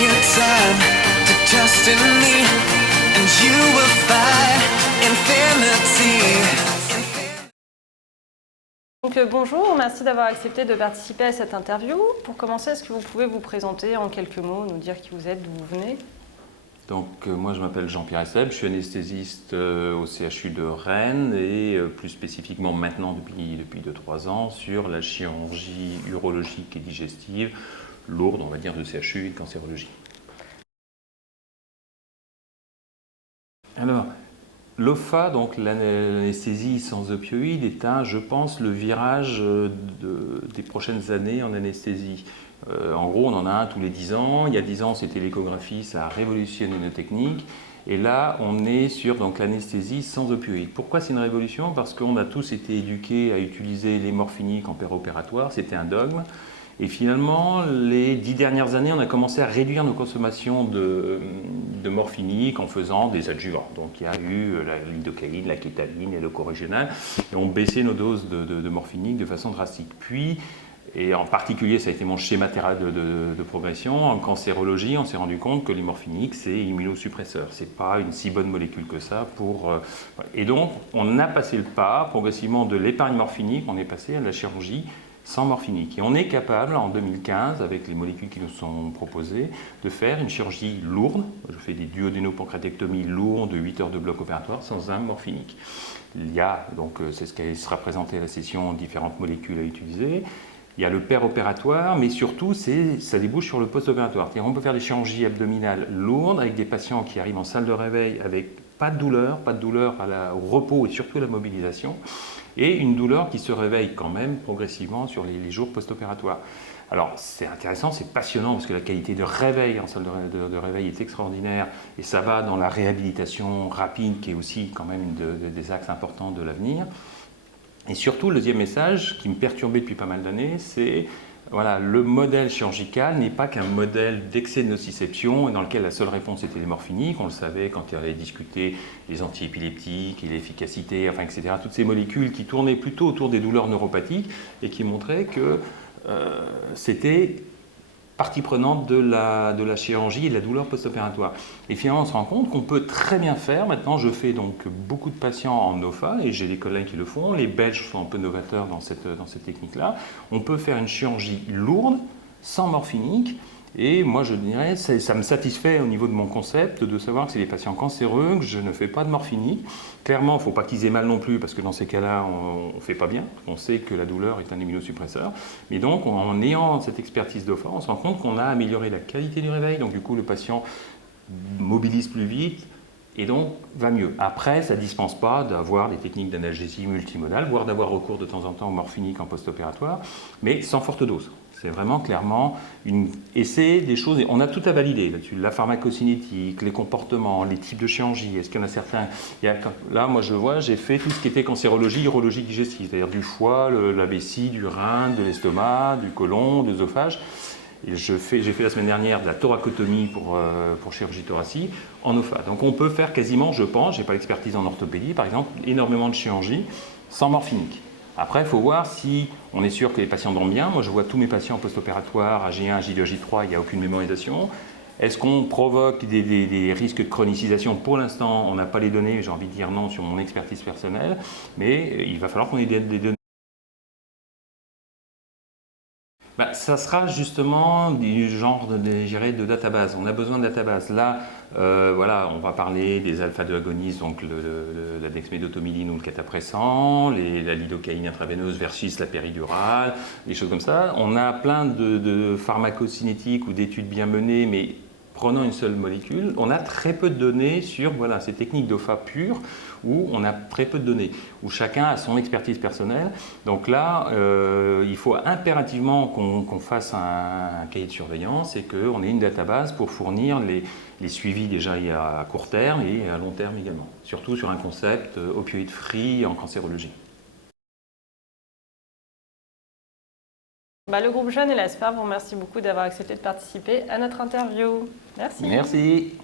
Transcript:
take your time to trust in me, and you will find infinity. Donc, bonjour, merci d'avoir accepté de participer à cette interview. Pour commencer, est-ce que vous pouvez vous présenter en quelques mots, nous dire qui vous êtes, d'où vous venez? Donc, moi je m'appelle Jean-Pierre Esseb, je suis anesthésiste au CHU de Rennes et plus spécifiquement maintenant depuis 2-3 ans sur la chirurgie urologique et digestive lourde, on va dire, de CHU et de cancérologie. Alors, l'OFA, donc l'anesthésie sans opioïdes, est je pense, le virage des prochaines années en anesthésie. En gros, on en a un tous les 10 ans. Il y a 10 ans, c'était l'échographie, ça a révolutionné nos techniques. Et là, on est sur l'anesthésie sans opioïdes. Pourquoi c'est une révolution? Parce qu'on a tous été éduqués à utiliser les morphiniques en péro-opératoire, c'était un dogme. Et finalement, les 10 dernières années, on a commencé à réduire nos consommations de morphinique en faisant des adjuvants. Donc il y a eu la lidocaïne, la kétaline et le corrégional, et on baissait nos doses de morphinique de façon drastique. Puis, et en particulier, ça a été mon schéma de progression, en cancérologie, on s'est rendu compte que les morphiniques, c'est immunosuppresseur. Ce n'est pas une si bonne molécule que ça pour... Et donc, on a passé le pas progressivement de l'épargne morphinique, on est passé à la chirurgie sans morphinique. Et on est capable, en 2015, avec les molécules qui nous sont proposées, de faire une chirurgie lourde. Je fais des duodénopancréatectomies lourdes de 8 heures de bloc opératoire sans un morphinique. Il y a, donc c'est ce qui sera présenté à la session, différentes molécules à utiliser. Il y a le péro-opératoire, mais surtout, ça débouche sur le post-opératoire. On peut faire des chirurgies abdominales lourdes avec des patients qui arrivent en salle de réveil avec pas de douleur au repos et surtout à la mobilisation, et une douleur qui se réveille quand même progressivement sur les jours post-opératoires. Alors c'est intéressant, c'est passionnant parce que la qualité de réveil en salle de réveil est extraordinaire et ça va dans la réhabilitation rapide qui est aussi quand même des axes importants de l'avenir. Et surtout, le deuxième message qui me perturbait depuis pas mal d'années, c'est voilà, le modèle chirurgical n'est pas qu'un modèle d'excès de nociception dans lequel la seule réponse était les morphiniques. On le savait quand il avait discuté les antiépileptiques et l'efficacité, enfin, etc. Toutes ces molécules qui tournaient plutôt autour des douleurs neuropathiques et qui montraient que c'était partie prenante de la chirurgie et de la douleur post-opératoire. Et finalement, on se rend compte qu'on peut très bien faire. Maintenant, je fais donc beaucoup de patients en OFA et j'ai des collègues qui le font. Les Belges sont un peu novateurs dans cette technique-là. On peut faire une chirurgie lourde, sans morphinique. Et moi, je dirais, ça me satisfait au niveau de mon concept de savoir que c'est des patients cancéreux, que je ne fais pas de morphinique. Clairement, il ne faut pas qu'ils aient mal non plus, parce que dans ces cas-là, on ne fait pas bien. On sait que la douleur est un immunosuppresseur. Mais donc, en ayant cette expertise d'OFA, on se rend compte qu'on a amélioré la qualité du réveil. Donc, du coup, le patient mobilise plus vite et donc va mieux. Après, ça ne dispense pas d'avoir des techniques d'analgésie multimodale, voire d'avoir recours de temps en temps au morphinique en post-opératoire, mais sans forte dose. C'est vraiment clairement et c'est des choses, on a tout à valider là-dessus, la pharmacocinétique, les comportements, les types de chirurgie, est-ce qu'il y en a certains, là moi je vois, j'ai fait tout ce qui était cancérologie, urologie digestive, c'est-à-dire du foie, la vessie, du rein, de l'estomac, du côlon, de l'œsophage. J'ai fait la semaine dernière de la thoracotomie pour chirurgie thoracique en OFA. Donc on peut faire quasiment, je pense, je n'ai pas l'expertise en orthopédie par exemple, énormément de chirurgie sans morphinique. Après, il faut voir si on est sûr que les patients dorment bien. Moi, je vois tous mes patients post-opératoires, AG1, AG2, AG3, il n'y a aucune mémorisation. Est-ce qu'on provoque des risques de chronicisation? Pour l'instant, on n'a pas les données, j'ai envie de dire non sur mon expertise personnelle, mais il va falloir qu'on ait des données. Ça sera justement du genre de database. On a besoin de database. Là, voilà, on va parler des alpha-2 agonistes, donc la dexmédetomidine ou le catapressant, la lidocaïne intraveineuse versus la péridurale, des choses comme ça. On a plein de pharmacocinétiques ou d'études bien menées, mais prenant une seule molécule, on a très peu de données sur voilà, ces techniques d'OFA pures où on a très peu de données, où chacun a son expertise personnelle. Donc là, il faut impérativement qu'on fasse un cahier de surveillance et qu'on ait une database pour fournir les suivis déjà à court terme et à long terme également, surtout sur un concept opioïde free en cancérologie. Le groupe Jeune et l'ASPA vous remercie beaucoup d'avoir accepté de participer à notre interview. Merci. Merci.